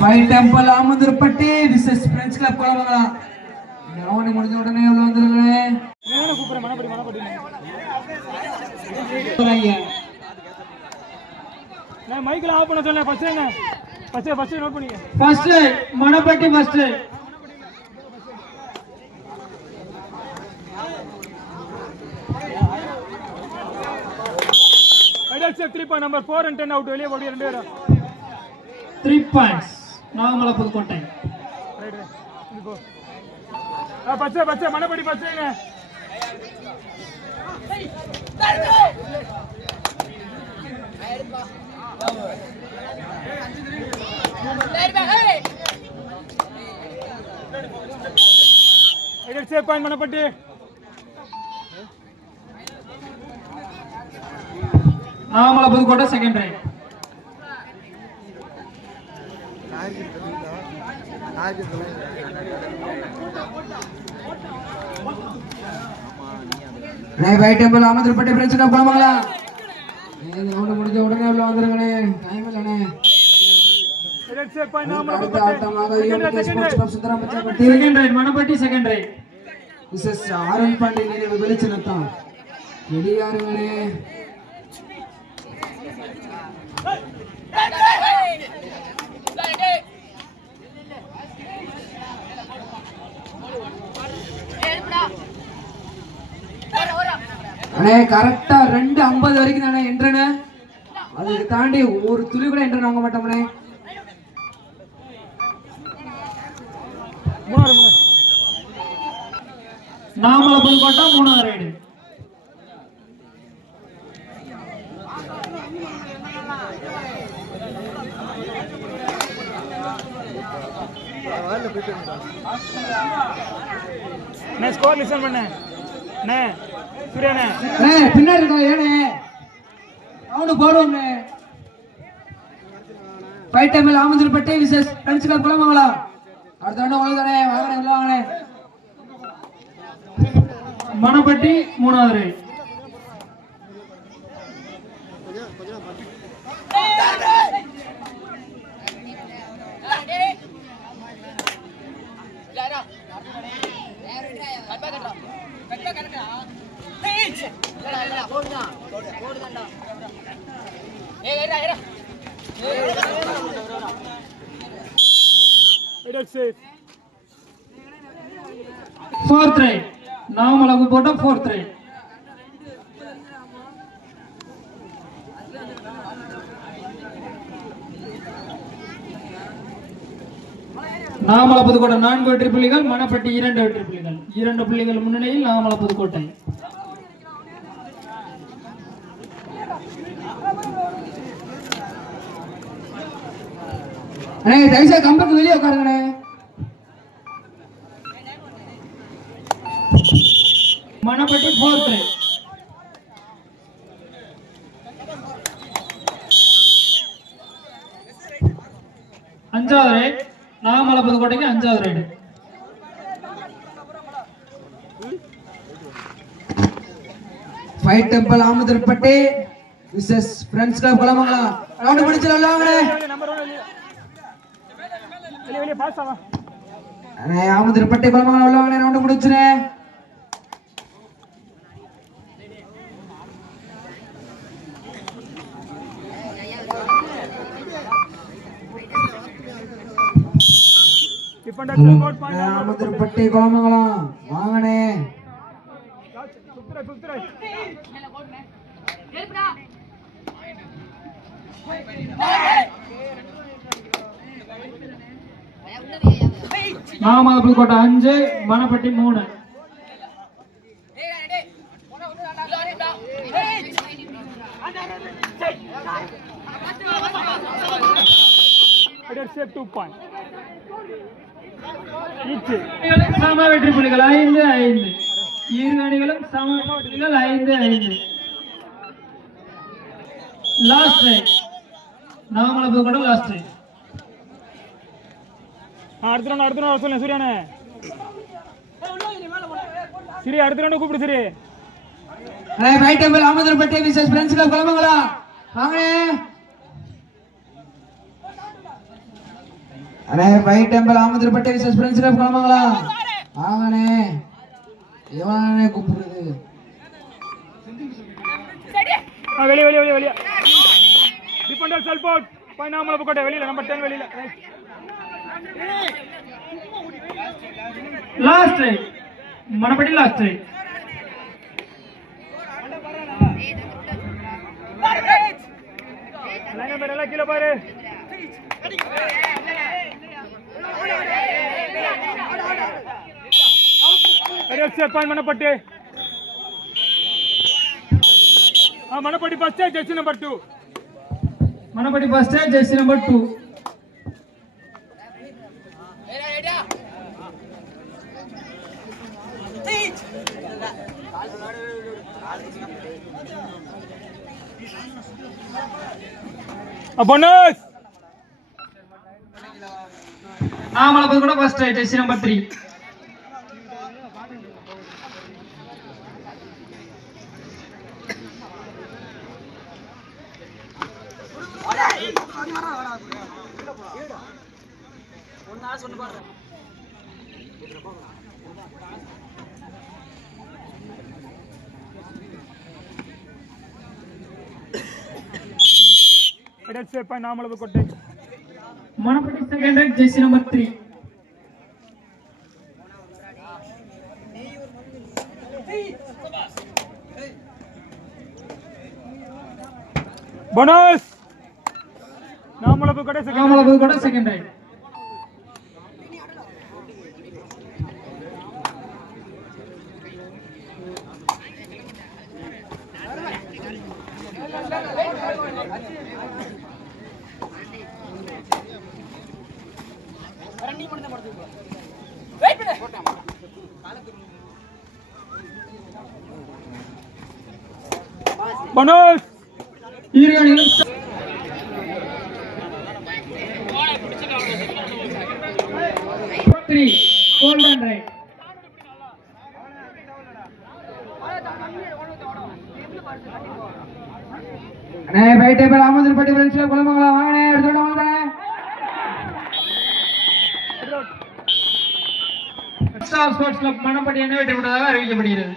Fight temple Amandurpatti vicious friends club Kulamangalam. Ground முடிஞ்ச உடனே உள்ள வந்துருங்களே. நான் மைக்ல ஆஃப் பண்ண சொன்னேன். ஃபர்ஸ்ட் நோட் பண்ணிக்க. First Manappatti first. Idle save 3 point number 4 and 10 out. வெளிய போடி ரெண்டு பேரும் 3 பாயிண்ட்ஸ் நாமல புதுக்கோட்டை. ரைட் இது போ. பச்சை மணப்பட்டி பச்சைங்க. Idle save point Manappatti. Namala Pudukkottai second raid. Fight temple Amandurpatti friends club Kulamangalam. Ground முடிஞ்ச உடனே உள்ள வந்துருங்களே. டைம் இல்லனே. ஐடல் சேவ் பாயிண்ட் நாமல அடுத்த ஆட்டமாக unique sports club Sundarampatti second raid Manappatti second raid. Vicious Aaran Pandi நினைவு வெளிச்சனத்தான் வெளியாருங்களே. அண்ணே கரெக்டா 2:50 வரைக்கும் தானே என்றனே. அதுக்கு தாண்டி ஒரு துளி கூட என்ட்ரன் வாங்க மாட்டோம்னே. நாமல புதுக்கோட்டை 3வது ரைடு. நான் ஸ்கோர் லிசன் பண்ணேன். நே சூர்யானே பின்னாடி இருக்கா ஏனே அவனு போடுவோம்னே. ஃபைட் டைமில் Amandurpatti vicious friends club Kulamangalam. அடுத்த ஆண்டு உங்களுக்கு தானே வாங்கனே உள்ள வாங்கனே. மணப்பட்டி 3வது raid. Fourth right. Namala Pudukkottai 4th right. Namala Pudukkottai 4 வெற்றி புள்ளிகள், மணப்பட்டி 2 வெற்றி புள்ளிகள். 2 புள்ளிகள் முன்னிலையில் நாமல புதுக்கோட்டை. அண்ணே தயவுசெய்து கம்பக்கு வெளியே உட்காருங்கண்ணே. Manappatti 4th raid. அஞ்சாவது ரைட். நாமல புதுக்கோட்டைக்கு 5வது raid. Fight temple Amandurpatti vicious friends club Kulamangalam. Round முடிச்சல வாங்கனே. வெளிய பாஸ் ஆவா. அண்ணே ஆமந்தூர்பட்டி குளமங்கலம் உள்ள வாங்கனே. ரவுண்ட் முடிச்சனே. ஆமந்தூர்பட்டி குளமங்கலம் வாங்கனே. நாமல புதுக்கோட்டை 5, மணப்பட்டி 3. சம வெற்றி புள்ளிகள் 5-5. இரு அணிகளும் சம புள்ளிகள் 5-5. Last raid. Namala Pudukkottai last raid. அடுத்த ரவுண்ட் சொல்லுங்க சூர்யானே. சரி அடுத்த ரவுண்ட் கூப்பிடு. சரி fight temple Amandurpatti vicious friends club Kulamangalam வாங்கனே. அண்ணே ஃபைட் டெம்பிள் ஆமந்திரப்பட்ட விசேஷ் ஃப்ரெண்ட்ஸ் ரேப் கிளம்புங்களா வாங்கண்ணே எவனே கூப்பிடுறது வெளியே வெளியே வெளியே வெளியே defender self out point Namala போகட்டே வெளியில நம்பர் 10 வெளியில லாஸ்ட் மனப்படி லாஸ்ட் லைன் நம்பர் எல்லாம் கீழ பாரு correct point Manappatti Manappatti first jersey number 2 Manappatti first jersey number 2 bonus மலப்பது கூட first jersey number 3 Manappatti second rank jersey number 3 bonus நாமளவு கூட செகண்ட் ரேங்க் bonus ஈரணியில் 3 golden right அண்ணே ஃபைட் டேபிள் ஆமந்திரப்பட்டி ஃப்ரெண்ட்ஸ் ரேப் கிளம்புங்களா வாங்கண்ணே எடுத்துட்டு வாங்கண்ணே ஸ்டார் ஸ்போர்ட்ஸ் கிளப் மணப்பட்டி என்ன வெற்றி பெற்றதாக அறிவிக்கப்படுகிறது